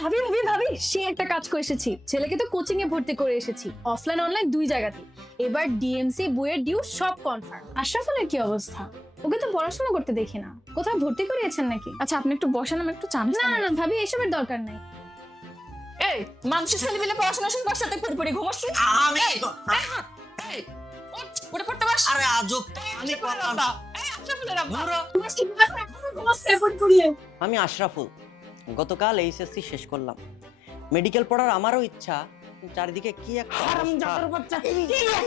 ভাবি ভাবি ভাবি সে একটা কাজ করে এসেছি, ছেলেকে তো কোচিং এ ভর্তি করে এসেছি, অফলাইন অনলাইন দুই জায়গাতে। এবার ডিএমসি বইয়ের ডিউ সব কনফার্ম। আশরাফুলের কি অবস্থা? ওকে তো পড়াশোনা করতে দেখি না, কোথাও ভর্তি করিয়েছেন নাকি? আচ্ছা আপনি একটু বসেন, আমি একটু চা না না না ভাবি, এসবের দরকার নাই। এই মানুষের ছেলে মিলে পড়াশোনা শুরু করছে, তাই পড়ে ঘুমাচ্ছি আমি এই ওটা করতে পারছ? আরে আজব আমি করলাম। এই আশরাফুলের আব্বা আমি আশরাফুল, গতকাল এইচএসসি শেষ করলাম। মেডিকেল পড়ার আমারও ইচ্ছা, চারিদিকে কি একটা হারামজাদার বাচ্চা, কি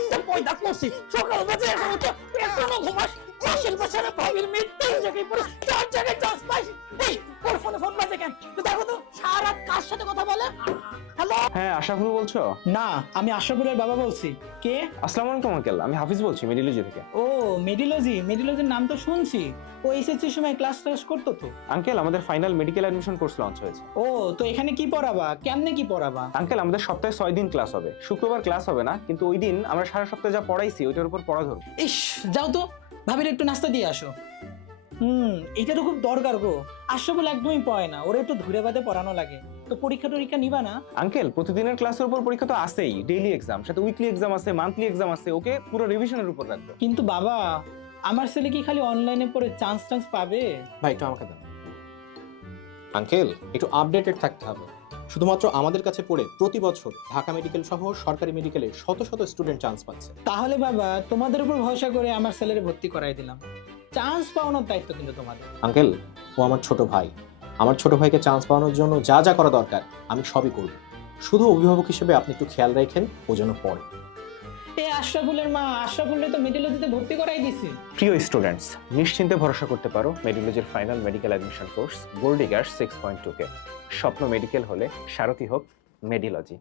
একটা পয়দা করছিস? সকাল বাজে এখনো তো এখনো ঘুমাস? মাসের বছরে ভাবির মৃত্যু জায়গায় পুরো 4 জায়গায় চান্স পাইস। এই ওর ফোন বাজে কেন? তো দেখো তো সারা রাত কার সাথে কথা বলে। হ্যালো। হ্যাঁ আশরাফুল বলছো? না, আমি আশরাফুলের বাবা বলছি। কে? আসসালামু আলাইকুম আঙ্কেল, আমি হাফিজ বলছি মেডিলজি থেকে। ও মেডিলজির নাম তো শুনছি। ও এসএসসি সময় ক্লাস করতো তো। আঙ্কেল আমাদের final medical admission course launch হয়েছে। ও তো এখানে কি পড়াবা, কেমনে কি পড়াবা? আঙ্কেল আমাদের সপ্তাহে 6 দিন ক্লাস হবে। শুক্রবার ক্লাস হবে না, কিন্তু ওই দিন আমরা সারা সপ্তাহে যা পড়াইছি ওইটার উপর পড়া ধরবো। ইস, যাও তো ভাবির একটু নাস্তা দিয়ে আসো। এটা তো খুব দরকার গো। আশরাফুল একদমই পড়ে না, ওরা একটু ধরে বাদে পড়ানো লাগে। তো পরীক্ষা নিবা না? আঙ্কেল প্রতিদিনের ক্লাসের উপর পরীক্ষা তো আছেই, ডেইলি এক্সাম, সাথে উইকলি এক্সাম আছে, মান্থলি এক্সাম আছে। ওকে পুরো রিভিশনের উপর রাখবো। কিন্তু বাবা, আমার ছেলে কি খালি অনলাইনে পড়ে চান্স পাবে? ভাই একটু আমাকে দেন। আঙ্কেল একটু আপডেটেড থাকতে হবে। শুধুমাত্র আমাদের কাছে পড়ে প্রতি বছর ঢাকা মেডিকেল সহ সরকারি মেডিকেলে শত শত স্টুডেন্ট চান্স পাচ্ছে। তাহলে বাবা, তোমাদের উপর ভরসা করে আমার ছেলের ভর্তি করাই দিলাম। চান্স পাওয়ানোর দায়িত্ব কিন্তু তোমাদের। আঙ্কেল ও আমার ছোট ভাই, আমার ছোট ভাইকে চান্স পাওয়ানোর জন্য যা যা করা দরকার আমি সবই করব। শুধু অভিভাবক হিসেবে আপনি একটু খেয়াল রাখেন ও যেন পড়ে। এই আশরাফুলের মা, আশরাফুলকে তো মেডিলজিতে ভর্তি করাই দিছি। প্রিয় স্টুডেন্টস, নিশ্চিন্তে ভরসা করতে পারো মেডিলজির final medical admission course gold digger 6.2 কে। স্বপ্ন মেডিকেল হলে সারথি হোক মেডিলজি।